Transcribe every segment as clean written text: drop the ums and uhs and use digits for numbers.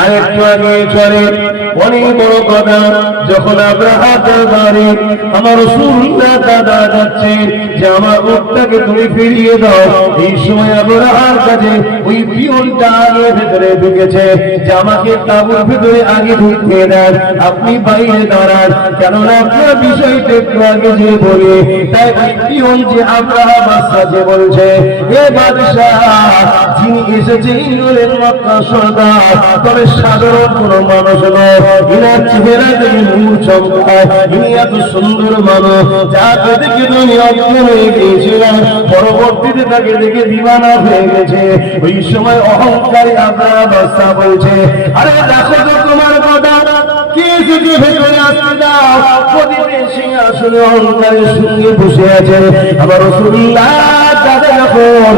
আরেকটু আগে চলে অনেক বড় কথা, যখন আব্রাহা দরবারে আমার রাসূলুল্লাহ দাদা যাচ্ছে যে আমার উটটাকে তুমি ফিরিয়ে দাও, এই সময় আব্রাহার কাছে ওই পিয়নটা আগে ভেতরে ঢুকেছে যে আমাকে তাঁবুর ভেতরে আগে ঢুকতে দেন, আপনি বাইরে দাঁড়ান, কেননা আপনার বিষয়টা একটু আগে যে বলে। তাই ওই পিয়ন যে আব্রাহা বাদশা যে বলছে, এ বাদশাহ, যিনি এসেছে ইন্দ্রের মক্কা সর্দার, তবে সাধারণ কোন মানুষ নয়, ইনার চেহারা থেকে নূর চমকায়, ইনি এত সুন্দর মানুষ, যাকে দেখে তুমি অজ্ঞ হয়ে গিয়েছিলাম, পরবর্তীতে তাকে দেখে দিওয়ানা হয়ে গেছে। ওই সময় অহংকারী আব্রাহা বাদশা বলছে, আরে দেখো তো তোমার কথা, কে এসেছে ভেতরে আসতে দাও। প্রদীপে সিংহাসনে অহংকারের সঙ্গে বসে আছে আমার রাসূলুল্লাহ দাদা যখন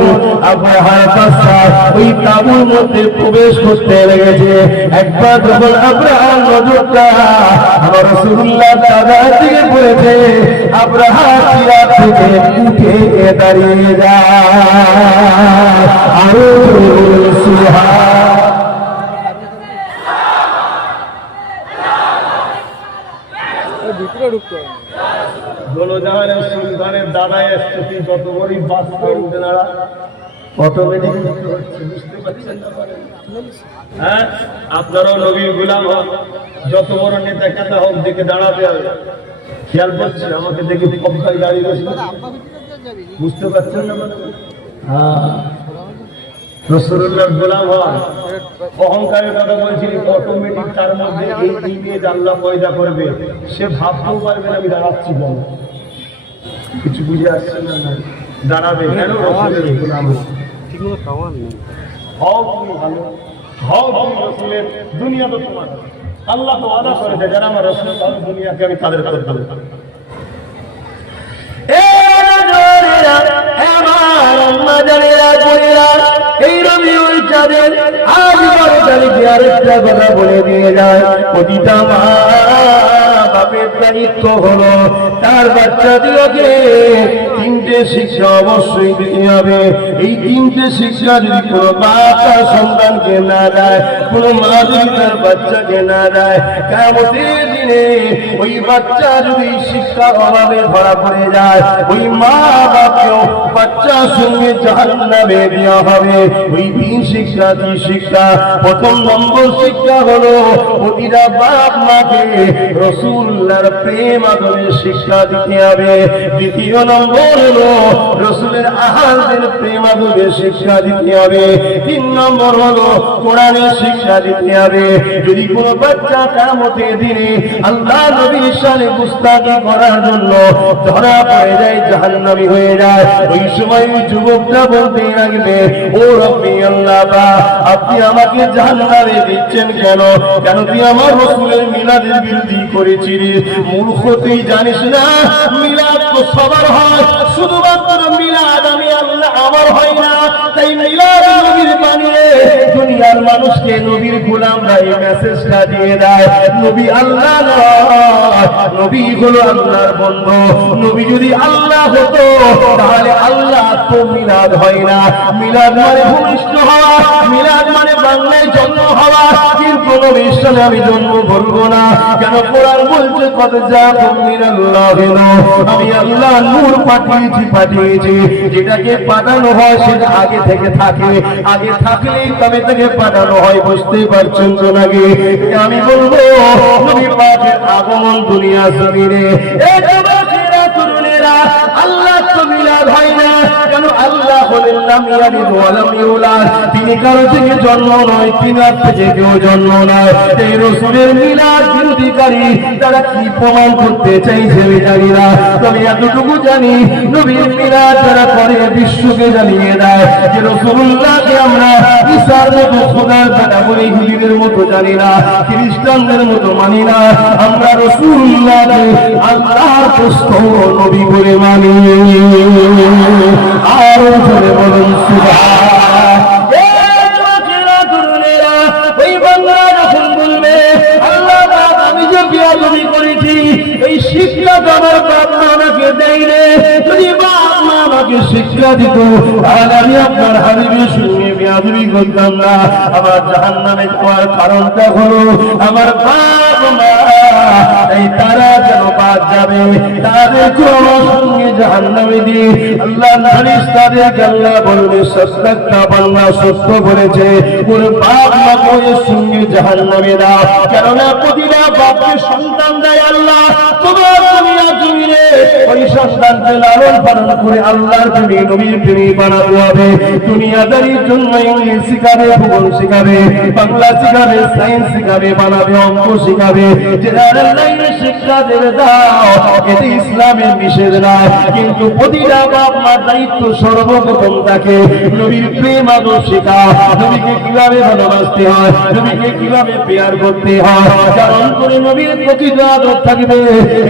আব্রাহার বাদশা ওই তাঁবুর মধ্যে প্রবেশ করতে লেগেছে, একবার যখন আব্রাহার নজরটা আমার রাসূলুল্লাহ দাদা দিকে পড়েছে, আব্রাহা চেয়ার থেকে উঠে দাঁড়িয়ে যায়। আরো সুবহান দোলজাহানের সুলতানের দাদা এসছে, তুই যত বড়ই বাচ্চা উঠে দাঁড়া, অটোমেটিক বুঝতে পারছেন? হ্যাঁ, আপনারাও নবীর গোলাম হন, যত বড় নেতা কেতা হোক দেখে দাঁড়াতে হবে। খেয়াল করছেন আমাকে দেখে কবকায় দাঁড়িয়ে গেছে, বুঝতে পারছেন না? হ্যাঁ, রাসূলুল্লাহর গোলাম হন, অহংকারের কথা বলছি, অটোমেটিক তার মধ্যে এই ইমেজ আল্লাহ পয়দা করবে, সে ভাবতেও পারবে না আমি দাঁড়াচ্ছি বল। কিছু বুঝে আসছে না? দাঁড়াবে কেন? রাসূলের গোলাম ঠিকমতো খাওয়ান না, হও তুমি ভালো, হও তুমি রাসূলের, দুনিয়া তো তোমার। আল্লাহ তো ওয়াদা করেছে যারা আমার রাসূল তাদের দুনিয়াকে আমি তাদের করে দেব। এই রবিউল চাঁদের আজ 12 তারিখে আরেকটা কথা বলে দিয়ে যায়, প্রতিটা মা বাপের দায়িত্ব হলো তার বাচ্চাদেরকে 3টে শিক্ষা অবশ্যই দিতে হবে। এই 3টে শিক্ষা যদি কোনো বাপ তার সন্তানকে না দেয়, কোনো মা যদি তার বাচ্চাকে না দেয়, কিয়ামতের দিনে ওই বাচ্চা যদি শিক্ষার অভাবে ধরা পড়ে যায়, ওই মা বাপকেও বাচ্চার সঙ্গে জাহান্নামে দেওয়া হবে। ওই 3 শিক্ষা, কি শিক্ষা? প্রথম নম্বর শিক্ষা হলো প্রতিটা বাপ মাকে রাসূলুল্লাহর প্রেম আদরের শিক্ষা দিতে হবে। দ্বিতীয় নম্বর হলো রাসূলের আহলদের প্রেম আদরের শিক্ষা দিতে হবে। 3 নম্বর হলো কোরআনের শিক্ষা দিতে হবে। যদি কোনো বাচ্চা কিয়ামতের দিনে আল্লাহ নবীর শানে গুস্তাখি করার জন্য ধরা পড়ে যায়, জাহান্নামী হয়ে যায়, ওই সময় ওই যুবকটা বলতে লাগবে, ও রব্বি আল্লাহ, আপনি আমাকে জাহান্নামে দিচ্ছেন কেন? কেন তুই আমার রাসূলের মিলাদের বিরোধী করেছিস? মূর্খ, তুই জানিস না মিলাদ তো সবার হয়, শুধুমাত্র মিলাদ আমি আল্লাহ আমার হয় না। তাই মিলাদ নবীর বানিয়ে দুনিয়ার মানুষকে নবীর গোলামরা এই মেসেজটা দিয়ে দেয়, নবী আল্লাহ নয়, নবী হলো আল্লাহর বন্ধু। নবী যদি আল্লাহ হতো তাহলে আল্লাহ তো মিলাদ হয় না। মিলাদ মানে ভূমিষ্ঠ হওয়া, মিলাদ মানে বাংলায় জন্ম হওয়া, কিন্তু নবীর সাথে আমি জন্ম বলবো না। কেন? কোরআন বলছে কত জাকুম মিনাল্লাহি নূর, আমি আল্লাহ নূর পাঠিয়েছি। যেটাকে পাঠানো হয় সেটা আগে থেকে থাকে, আগে থাকলেই তবে তাকে পাঠানো হয়। বুঝতে পারছেন তো নাকি? আমি বলবো নবী পাকের আগমন দুনিয়া জমিনে, এই যুবকেরা তরুণেরা, আল্লাহ তো মিলাদ হয় না। কেন? আল্লাহ হলেন লাম ইয়ালিদ ওয়া লাম ইউলাদ, তিনি কারো থেকে জন্ম নয়, তিনি থেকে কেউ জন্ম নয়। এই রাসূলের মিলাদ বিরোধীকারী তারা কি প্রমাণ করতে চাইছে আমি জানি না, তবে এতটুকু জানি নবীর মিলাদ যারা করে বিশ্বকে জানিয়ে দেয় যে রাসূলুল্লাহকে আমরা ঈসার মতো খোদার বেটা বলে ইহুদিদের মতো জানি না, খ্রিস্টানদের মতো মানি না, আমরা রাসূলুল্লাহকে আল্লাহর পুত্র নবী বলে মানি। আরো জোরে বলুন সুবহান। ওই বাংলা যখন বলবে আল্লাহ পাক আমি যে বিয়াদবি করেছি, এই শিক্ষা আমার বাপ মা আমাকে দেয় রে, যদি বাপ মা আমাকে শিক্ষা দিত, তাহলে আমি আপনার হাবিবের সঙ্গে বেয়াদবি করতাম না। আমার জাহান্নামে যাওয়ার কারণটা হলো আমার বাপ মা, এই তারা যেন বাদ যাবে, তাদেরকে আমার সঙ্গে জাহান্নামে দিয়ে আল্লাহ নালিশ, তাদেরকে আল্লাহ বলবে সস্তা বাংলা সত্য বলেছে, ওর বাপ মা বউয়ের সঙ্গে জাহান্নামে দাও। কেননা প্রতিটা বাপকে সন্তান দেয় আল্লাহ, তোমার দুনিয়া জমিনে ওই সন্তানকে লালন পালন করে আল্লাহর প্রেমী নবীর প্রেমী বানাতে হবে। দুনিয়াদারির জন্য ইংলিশ শিখাবে, ভূগোল শিখাবে, বাংলা শিখাবে, সায়েন্স শিখাবে, বানাবে, অঙ্ক শিখাবে, জেনারেল লাইনে শিক্ষা দেবে, দাও, এতে ইসলামের নিষেধ না। কিন্তু প্রতিটা বাপ মার দায়িত্ব সর্বপ্রথম তাকে নবীর প্রেম আদর শেখাও, নবীকে কিভাবে ভালোবাসতে হয়, নবীকে কিভাবে পেয়ার করতে হয়, কারণ করে নবীর প্রতি আদর থাকবে।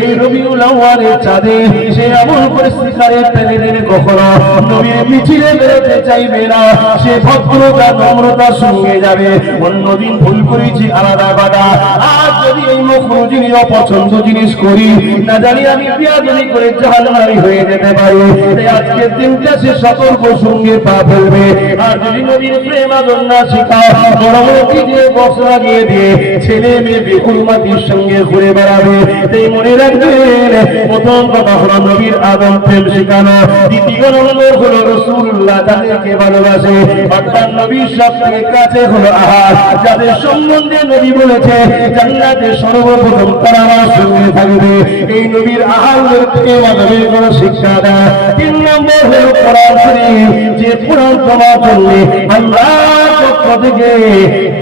এই রবিউল আউয়ালের চাঁদে সে এমন পরিস্থিতিতে ফেলে দেবে, কখনো নবীর মিছিলে বেরোতে চাইবে না, সে ভদ্রতা নম্রতার সঙ্গে যাবে। অন্যদিন ভুল করেছি আলাদা বাধা, আর যদি এই মখরুজিনী অপছন্দ জিনিস করি, না জানি আমি বিয়াদবি করে জাহান্নামী হয়ে যেতে পারি। তাই আজকের দিনটা সে সতর্ক সঙ্গে পা ফেলবে। আর যদি নবীর প্রেম আদর না শিখাও, বড় কি দিয়ে বক্স লাগিয়ে দিয়ে ছেলে মেয়ে বেকুলমাতির সঙ্গে ঘুরে বেড়াবে। তাই মনে রাখবেন, প্রথম কথা হলো নবীর আদর প্রেম শেখানো, দ্বিতীয় নম্বর হলো রাসূলুল্লাহ যাদেরকে ভালোবাসে, অর্থাৎ নবীর সবথেকে কাছে হলো আহার, যাদের সম্বন্ধে নবী বলেছে জান্নাতে সর্বপ্রথম তারা আমার সঙ্গে থাকবে। এই নবীর আহারের প্রেম আদরের কোনো শিক্ষা দেয়। তিন নম্বর হলো কোরআন শরীফ, যে কোরআন তোমার জন্য আল্লাহর পক্ষ থেকে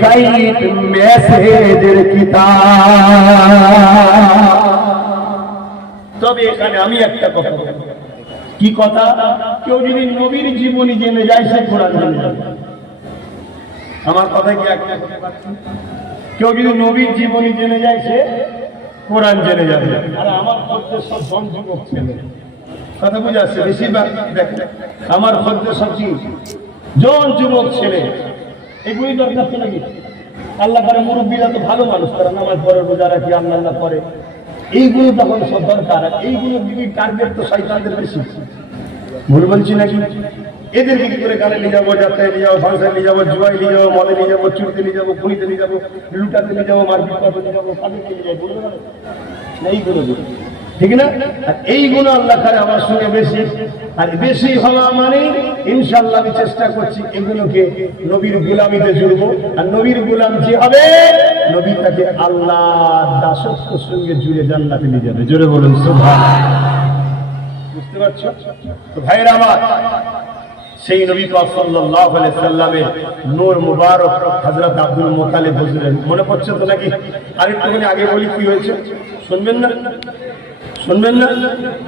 গাইড মেসেজের কিতাব। তবে এখানে আমি একটা কথা, কি কথা? কেউ যদি নবীর জীবনী জেনে যায়, সে কোরআন জেনে যাবে। আমার কথা কি একটা? কেউ যদি নবীর জীবনী জেনে যায়, সে কোরআন জেনে যাবে। আর আমার মধ্যে সব জন যুবক ছেলে, কথা বুঝে আসছে? বেশিরভাগ দেখেন আমার মধ্যে সব কি জন যুবক ছেলে। এগুলি দরকার তো নাকি? আল্লাহ করে মুরব্বীরা তো ভালো মানুষ, তারা নামাজ পড়ে, রোজা রাখি, আল্লাহ করে, এইগুলো তখন সব দরকার। এইগুলো দিকে টার্গেট তো শয়তানদের বেশি। ভুল বলছি নাকি? এদেরকে কি করে গানে নিয়ে যাবো, যাত্রায় নিয়ে যাবো, ফাংশনে নিয়ে যাবো, জুয়ায় নিয়ে যাবো, মদে নিয়ে যাবো, চুরিতে নিয়ে যাবো, খুনিতে নিয়ে যাবো, লুটাতে নিয়ে যাবো, মারপিট করতে নিয়ে যাবো, তাদেরকে নিয়ে যাবো, এইগুলো ঠিক না? এইগুলো আল্লাহ করে আমার সঙ্গে বেশি। আর বেশি হওয়া মানে ইনশাআল্লাহ আমি চেষ্টা করছি এগুলোকে নবীর গোলামিতে জুড়বো। আর নবীর গোলাম যে হবে, নবী তাকে আল্লাহর দাসত্বের সঙ্গে জুড়ে জান্নাতে নিয়ে যাবে। জোরে বলুন সুবহানাল্লাহ। বুঝতে পারছো তো ভাইরা আমার? সেই নবী পাক সাল্লাল্লাহু আলাইহি সাল্লামের নূর মুবারক হযরত আব্দুল মুত্তালিব হুজুরের মনে পড়ছে তো নাকি? আরেকটুখানি আগে বলি কি হয়েছে, শুনবেন না? শুনবেন না?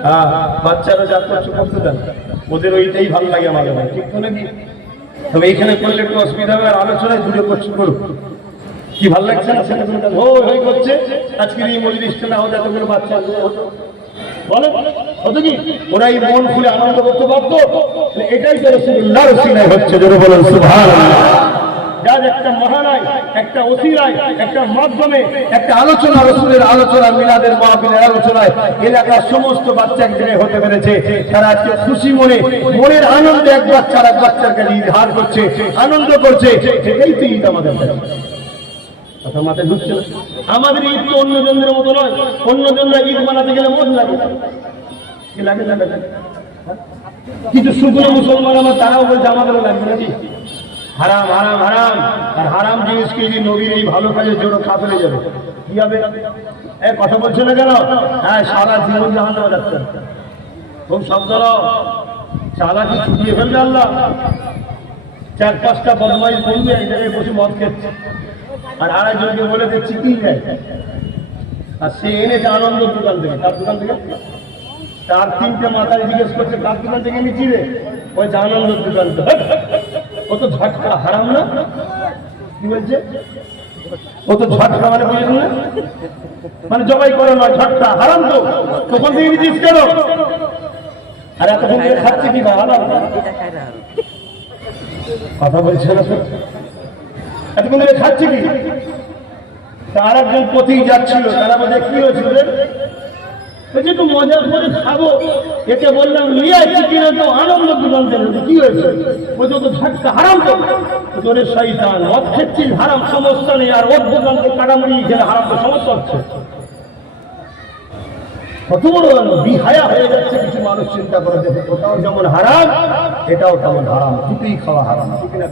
হ্যাঁ, বাচ্চারা যা করছে করতে দেন, ওদের ওইটাই ভালো লাগে আমাদের, ঠিক তো নাকি? তবে এইখানে করলে একটু অসুবিধা হবে, আর আলোচনায় দূরে করছে করুক। কি ভালো লাগছে না? সেটা হই করছে। আজকের এই মজলিসটা না হলে এতগুলো বাচ্চা বলে হতো কি, ওরাই মন খুলে আনন্দ করতে পারতো। এটাই তো রাসূলুল্লাহর ওসিলায় হচ্ছে। জোরে বলুন সুবহানাল্লাহ। যার একটা মহানায়, একটা ওসিলায়, একটা মাধ্যমে, একটা আলোচনা, রাসূলের আলোচনা, মিলাদের মাহফিলের আলোচনায় এলাকার সমস্ত বাচ্চা এক জায়গায় হতে পেরেছে। তারা আজকে খুশি মনে, মনের আনন্দে এক বাচ্চা আর এক বাচ্চার কাছে ইজহার করছে, আনন্দ করছে। এটাই তো ঈদ আমাদের কাছে। কথা মাথায় ঢুকছে না? আমাদের ঈদ তো অন্য জনের মতো নয়। অন্য জনরা ঈদ বানাতে গেলে মন লাগে, লাগে না? কিছু শুকনো মুসলমান আমার, তারাও বলছে আমাদেরও লাগবে নাকি? হারাম হারাম হারাম। আর হারাম জিনিসকে যদি নবীর এই ভালো কাজের জন্য খা ফেলে যাবে, কি হবে? কথা বলছো না কেন? হ্যাঁ, সারা জীবন জাহান্নামে যাচ্ছে। খুব সাবধান, চালাকি ছুটিয়ে ফেলবে আল্লাহ। 4-5টা বদমাইশ বলবে এই জায়গায় বসে মদ খেচ্ছে, আর আড়াইজনকে বলে দিচ্ছি কি নেয়। আর সে এনেছে আনন্দের দোকান থেকে। তার দোকান থেকে? তার 3টে মাথায় জিজ্ঞেস করছে কার দোকান থেকে নিচ্ছি রে? ওই আনন্দের দোকান। কত ঝটকা, হারাম না? কি বলছে? কত ঝটকা মানে বুঝলেন না? মানে জবাই করে নয়, ঝটকা হারাম। তো তখন থেকে নিচ্ছিস কেন? আর এতক্ষণ ধরে খাচ্ছে কি ভাই? হারাম। কথা বলছে না? এতক্ষণ ধরে খাচ্ছে কি? আর একজন পথেই যাচ্ছিল, তারা বলছে কি হয়েছিল? বলছে একটু মজা করে খাবো, একে বললাম নিয়ে আসছি কিনা, তো আনন্দ দুলাম কি হয়েছে, বলছে তো ঝাটকা হারাম তো, তোরে শয়তান মদ খেচ্ছিস হারাম সমস্যা নেই, আর ওর দোকান তো কাটামুড়ি খেলে হারাম তো সমস্যা হচ্ছে। কত বড় বিহায়া হয়ে যাচ্ছে কিছু মানুষ, চিন্তা করে দেখে, ওটাও যেমন হারাম এটাও তেমন হারাম, দুটোই খাওয়া হারাম, ঠিক না?